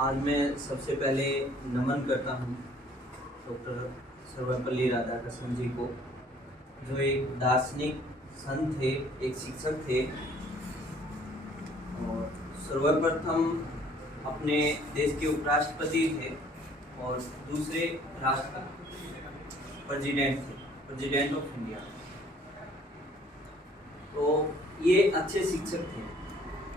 आज मैं सबसे पहले नमन करता हूँ डॉक्टर सर्वपल्ली राधाकृष्णन जी को, जो एक दार्शनिक संत थे, एक शिक्षक थे और सर्वप्रथम अपने देश के उपराष्ट्रपति थे और दूसरे राष्ट्र प्रेसिडेंट ऑफ इंडिया। तो ये अच्छे शिक्षक थे।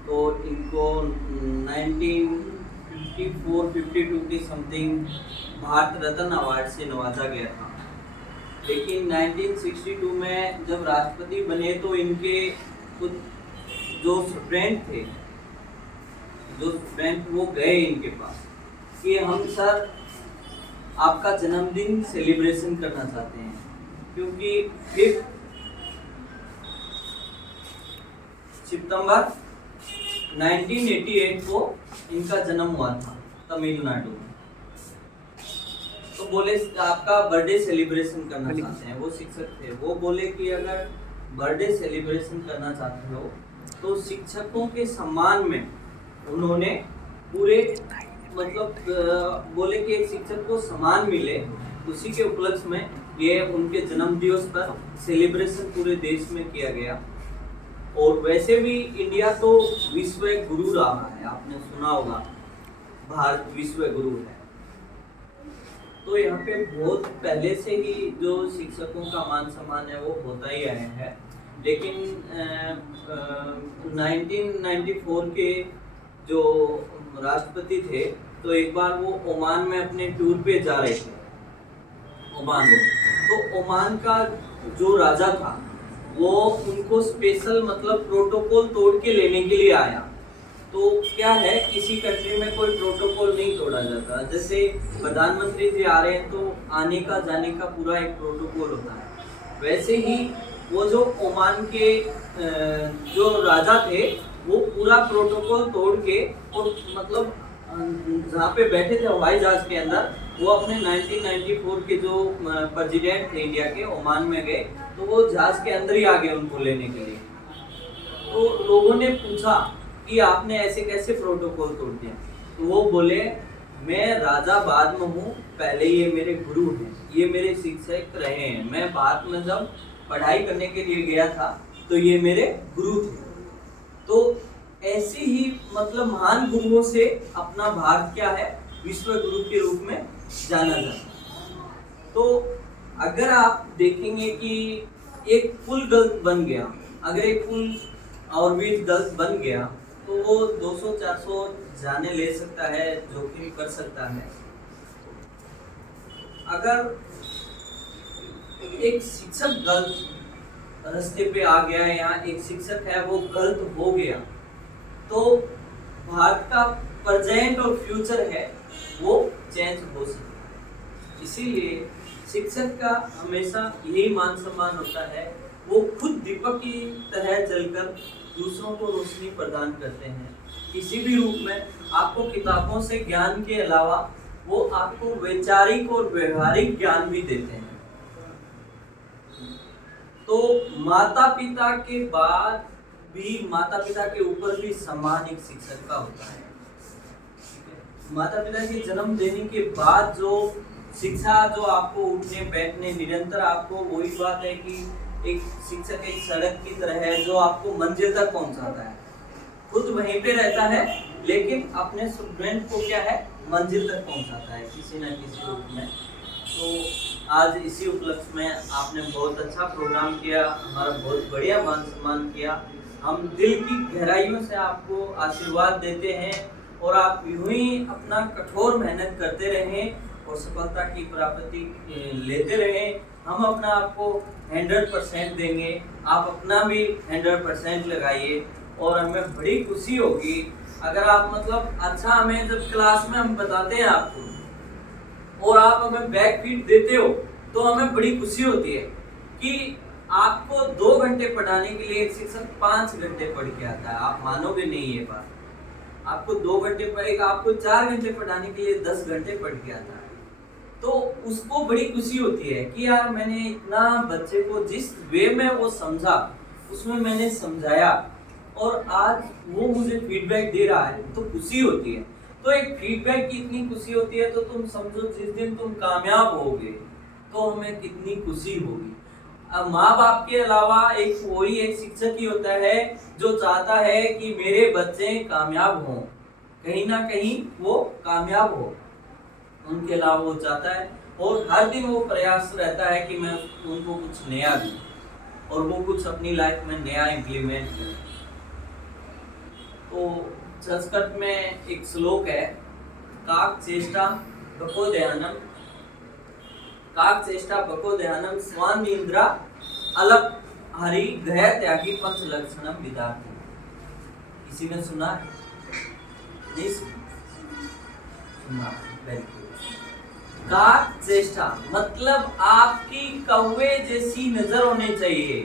तो इनको 1954-52 की समथिंग भारत रत्न अवार्ड से नवाजा गया था। लेकिन 1962 में जब राष्ट्रपति बने तो इनके कुछ जो स्टूडेंट वो गए इनके पास कि हम सर आपका जन्मदिन सेलिब्रेशन करना चाहते हैं, क्योंकि 5 सितंबर 1988 को इनका जन्म हुआ था तमिलनाडु में। तो बोले आपका बर्थडे सेलिब्रेशन करना चाहते हैं। वो शिक्षक थे, वो बोले कि अगर बर्थडे सेलिब्रेशन करना चाहते हो तो शिक्षकों के सम्मान में उन्होंने पूरे बोले कि एक शिक्षक को सम्मान मिले, उसी के उपलक्ष्य में ये उनके जन्म दिवस पर सेलिब्रेशन पूरे देश में किया गया। और वैसे भी इंडिया तो विश्व गुरु रहा है, आपने सुना होगा भारत विश्व गुरु है। तो यहाँ पे बहुत पहले से ही जो शिक्षकों का मान सम्मान है वो होता ही आया है। लेकिन 1994 के जो राष्ट्रपति थे, तो एक बार वो ओमान में अपने टूर पे जा रहे थे ओमान में। तो ओमान का जो राजा था वो उनको स्पेशल प्रोटोकॉल तोड़ के लेने के लिए आया। तो क्या है, किसी कंट्री में कोई प्रोटोकॉल नहीं तोड़ा जाता। जैसे प्रधानमंत्री जी आ रहे हैं तो आने का जाने का पूरा एक प्रोटोकॉल होता है, वैसे ही वो जो ओमान के जो राजा थे वो पूरा प्रोटोकॉल तोड़ के और जहाँ पे बैठे थे हवाई जहाज के अंदर, वो अपने 1994 के जो प्रेसिडेंट थे इंडिया के, ओमान में गए। तो वो जहाज के अंदर ही आ गए उनको लेने के लिए। तो लोगों ने पूछा कि आपने ऐसे कैसे प्रोटोकॉल तोड़ दिया? तो वो बोले मैं राजा बाद में हूँ, पहले ये मेरे गुरु हैं, ये मेरे शिक्षक रहे हैं। मैं भारत में जब पढ़ाई करने के लिए गया था तो ये मेरे गुरु थे। तो ऐसे ही महान गुरुओं से अपना भारत क्या है, विश्व गुरु के रूप में जाना जाता है। तो अगर आप देखेंगे कि एक पुल गलत बन गया, अगर एक पुल ऑर्बिट गलत बन गया तो वो 200-400 जाने ले सकता है, जोखिम कर सकता है। अगर एक शिक्षक गलत रास्ते पे आ गया, यहाँ एक शिक्षक है वो गलत हो गया, तो भारत का प्रेजेंट और फ्यूचर है वो चेंज हो सकता है। इसीलिए शिक्षक का हमेशा यही मान सम्मान होता है, वो खुद दीपक की तरह जलकर दूसरों को रोशनी प्रदान करते हैं। किसी भी रूप में आपको किताबों से ज्ञान के अलावा वो आपको वैचारिक और व्यवहारिक ज्ञान भी देते हैं। तो माता पिता के बाद भी, माता पिता के ऊपर भी सम्मान एक शिक्षक का होता है। माता पिता के जन्म देने के बाद जो शिक्षा, जो आपको उठने बैठने निरंतर, आपको वही बात है कि एक शिक्षक एक सड़क की तरह है जो आपको मंजिल तक पहुंचाता है। खुद वहीं पे रहता है लेकिन अपने स्टूडेंट को क्या है, मंजिल तक पहुंचाता है किसी न किसी रूप में। तो आज इसी उपलक्ष्य में आपने बहुत अच्छा प्रोग्राम किया, हमारा बहुत बढ़िया मान सम्मान किया। हम दिल की गहराइयों से आपको आशीर्वाद देते हैं और आप यूं ही अपना कठोर मेहनत करते रहें और सफलता की प्राप्ति लेते रहें। हम अपना आपको 100% देंगे, आप अपना भी 100% लगाइए और हमें बड़ी खुशी होगी अगर आप अच्छा, हमें जब क्लास में हम बताते हैं आपको और आप हमें बैक फीड देते हो तो हमें बड़ी खुशी होती है कि आपको 2 घंटे पढ़ाने के लिए एक शिक्षक 5 घंटे पढ़ के आता है। आप मानोगे नहीं ये बात, आपको 2 घंटे पढ़ेगा, आपको 4 घंटे पढ़ाने के लिए 10 घंटे पढ़ के आता है। तो उसको बड़ी खुशी होती है कि यार मैंने इतना बच्चे को जिस वे में वो समझा उसमें मैंने समझाया और आज वो मुझे फीडबैक दे रहा है, तो खुशी होती है। तो एक फीडबैक की इतनी खुशी होती है, तो तुम समझो जिस दिन तुम कामयाब होगे तो हमें कितनी खुशी होगी। अब माँ बाप के अलावा एक वही एक शिक्षक ही होता है जो चाहता है कि मेरे बच्चे कामयाब हों, कहीं ना कहीं वो कामयाब हो, उनके अलावा वो चाहता है। और हर दिन वो प्रयास रहता है कि मैं उनको कुछ नया दूं और वो कुछ अपनी लाइफ में नया इम्प्लीमेंट करें। तो संस्कृत में एक श्लोक है, काक चेष्टा बको दयानम स्वान इंद्रा अलप हरि ग्रह त्यागी पंच लक्षणम विदार्थी। किसी ने सुना है? नहीं सुना? काक चेष्टा मतलब आपकी कौवे जैसी नजर होनी चाहिए।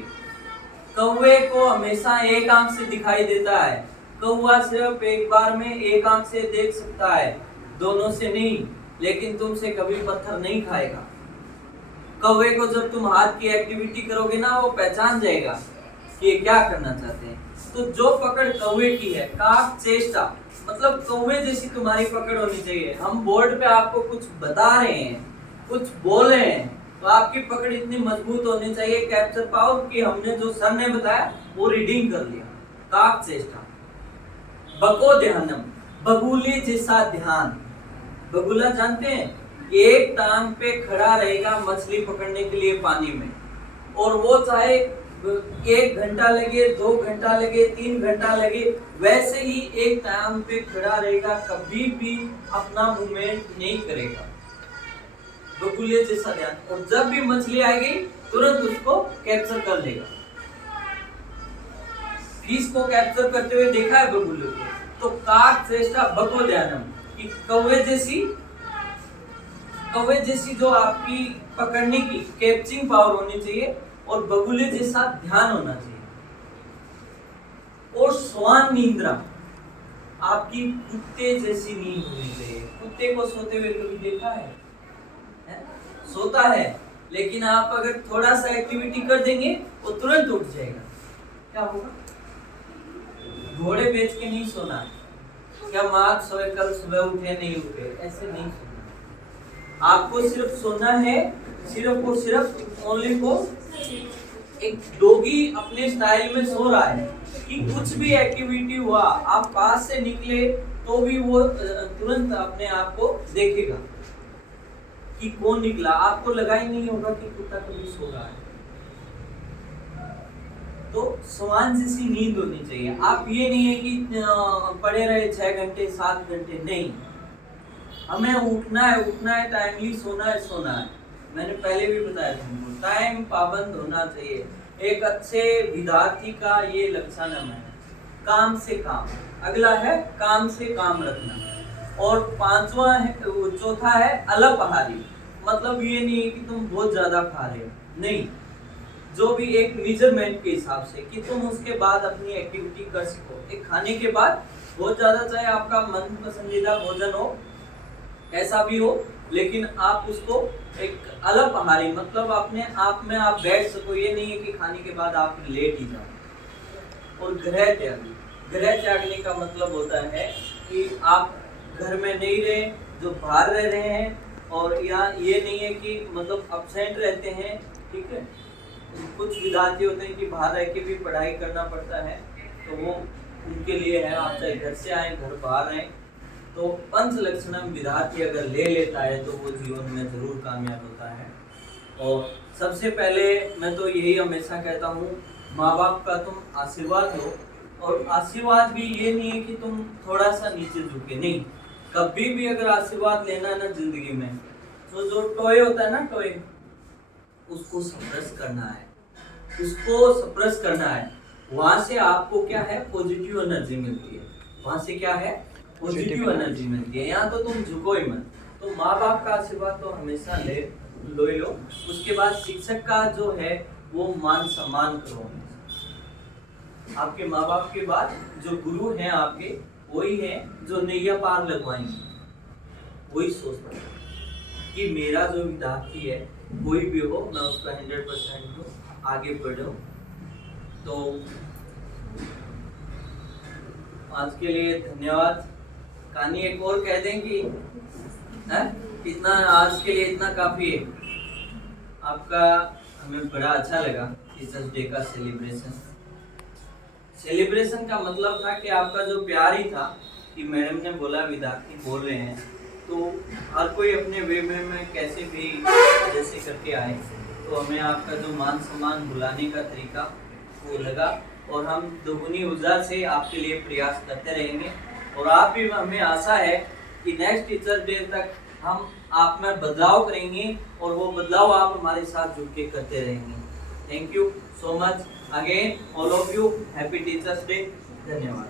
कौवे को हमेशा एक आंख से दिखाई देता है, कौवा सिर्फ एक बार में एक आंख से देख सकता है, दोनों से नहीं। लेकिन तुमसे कभी पत्थर नहीं खाएगा। कौवे को जब तुम हाथ की एक्टिविटी करोगे ना, वो पहचान जाएगा कि ये क्या करना चाहते हैं। तो जो पकड़ कौवे की है, काक चेष्टा मतलब कौवे जैसी तुम्हारी पकड़ होनी चाहिए। हम बोर्ड पे आपको कुछ बता रहे हैं, कुछ बोल रहे हैं, तो आपकी पकड़ इतनी मजबूत होनी चाहिए, कैप्चर पावर, कि हमने जो सर ने बताया वो रीडिंग कर लिया। काक चेष्टा बको ध्यानम बगुले जैसा ध्यान। बगुला जानते हैं? एक टांग पे खड़ा रहेगा मछली पकड़ने के लिए पानी में, और वो चाहे 1 घंटा लगे, 2 घंटा लगे, 3 घंटा लगे, वैसे ही एक टांग पे खड़ा रहेगा, कभी भी अपना मूवमेंट नहीं करेगा। बगुले जैसा ध्यान। और जब भी मछली आएगी तुरंत उसको कैप्चर कर लेगा। फिश को कैप्चर करते हुए देखा है बगुले को। तो काक चेष्टा बको ध्यानम कि कौवे जैसी जो आपकी पकड़ने की कैप्चरिंग पावर होनी चाहिए, और बगुले जैसा ध्यान होना चाहिए। और स्वान निंद्रा आपकी कुत्ते जैसी नींद होनी चाहिए। कुत्ते को सोते हुए कभी देखा है? सोता है, लेकिन आप अगर थोड़ा सा एक्टिविटी कर देंगे वो तुरंत उठ जाएगा। क्या होगा? घोड़े बेच के नहीं सोना। क्या माँ सोए कल सुबह उठे नहीं उठे, ऐसे नहीं सोना। आपको सिर्फ सोना है, सिर्फ और सिर्फ ओनली को एक डॉगी अपने स्टाइल में सो रहा है कि कुछ भी एक्टिविटी हुआ, आप पास से निकले तो भी वो तुरंत अपने आप को देखेगा कि कौन निकला। आपको लगा ही नहीं होगा कि कुत्ता कभी सो रहा है। तो स्वान जैसी नींद होनी चाहिए। आप ये नहीं है कि पड़े रहे 6 घंटे 7 घंटे, नहीं। हमें उठना है टाइमली, सोना है। मैंने पहले भी बताया तुमको, टाइम पाबंद होना चाहिए। एक अच्छे विद्यार्थी का ये लक्षण है, काम से काम। अगला है काम से काम रखना। और चौथा है अल्पाहारी, मतलब ये नहीं है कि तुम बहुत ज्यादा खा रहे हो, नहीं। जो भी एक मेजरमेंट के हिसाब से कि तुम उसके बाद अपनी एक्टिविटी कर सको। एक खाने के बाद बहुत ज्यादा, चाहे आपका मन पसंदीदा भोजन हो, ऐसा भी हो, लेकिन आप उसको एक अल्पाहारी मतलब अपने आप में आप बैठ सको। ये नहीं है कि खाने के बाद आप लेट ही जाओ। और गृह त्यागने का मतलब होता है कि आप घर में नहीं रहे, जो बाहर रह रहे हैं, और यहाँ ये नहीं है कि मतलब अब्सेंट रहते हैं, ठीक है। कुछ विद्यार्थी होते हैं कि बाहर रह के भी पढ़ाई करना पड़ता है, तो वो उनके लिए है। आप चाहे घर से आए, घर बाहर आए, तो पंच लक्षणम विद्यार्थी अगर ले लेता है तो वो जीवन में जरूर कामयाब होता है। और सबसे पहले मैं तो यही हमेशा कहता हूँ, माँ बाप का तुम आशीर्वाद लो। और आशीर्वाद भी ये नहीं है कि तुम थोड़ा सा नीचे झुके, नहीं। कभी भी अगर आशीर्वाद लेना है ना जिंदगी में, तो जो टॉय होता है ना, टॉय, उसको सप्रेस करना है। वहां से आपको क्या है, पॉजिटिव एनर्जी मिलती है। वहां से क्या है, पॉजिटिव एनर्जी मिलती है। यहाँ तो तुम झुको ही मत। तो माँ बाप का आशीर्वाद तो हमेशा लो। उसके बाद शिक्षक का जो है वो मान सम्मान करो। आपके माँ बाप के बाद जो गुरु हैं आपके, वही हैं जो नैया पार लगवाएंगे। वही सोचता है कि मेरा जो विद्यार्थी है, कोई भी हो, मैं उसका 100% दूं, आगे बढ़ो। तो आज के लिए धन्यवाद। कहानी एक और कह दें कि इतना आज के लिए इतना काफ़ी है। आपका हमें बड़ा अच्छा लगा टीचर्स डे का सेलिब्रेशन का मतलब था कि आपका जो प्यार ही था कि मैडम ने बोला विद्यार्थी बोल रहे हैं तो हर कोई अपने वे में कैसे भी जैसे करके आए, तो हमें आपका जो मान सम्मान बुलाने का तरीका वो लगा और हम दोगुनी ऊर्जा से आपके लिए प्रयास करते रहेंगे। और आप भी, हमें आशा है कि नेक्स्ट टीचर्स डे तक हम आप में बदलाव करेंगे और वो बदलाव आप हमारे साथ जुड़ के करते रहेंगे। Thank you so much again all of you. Happy teachers day. धन्यवाद।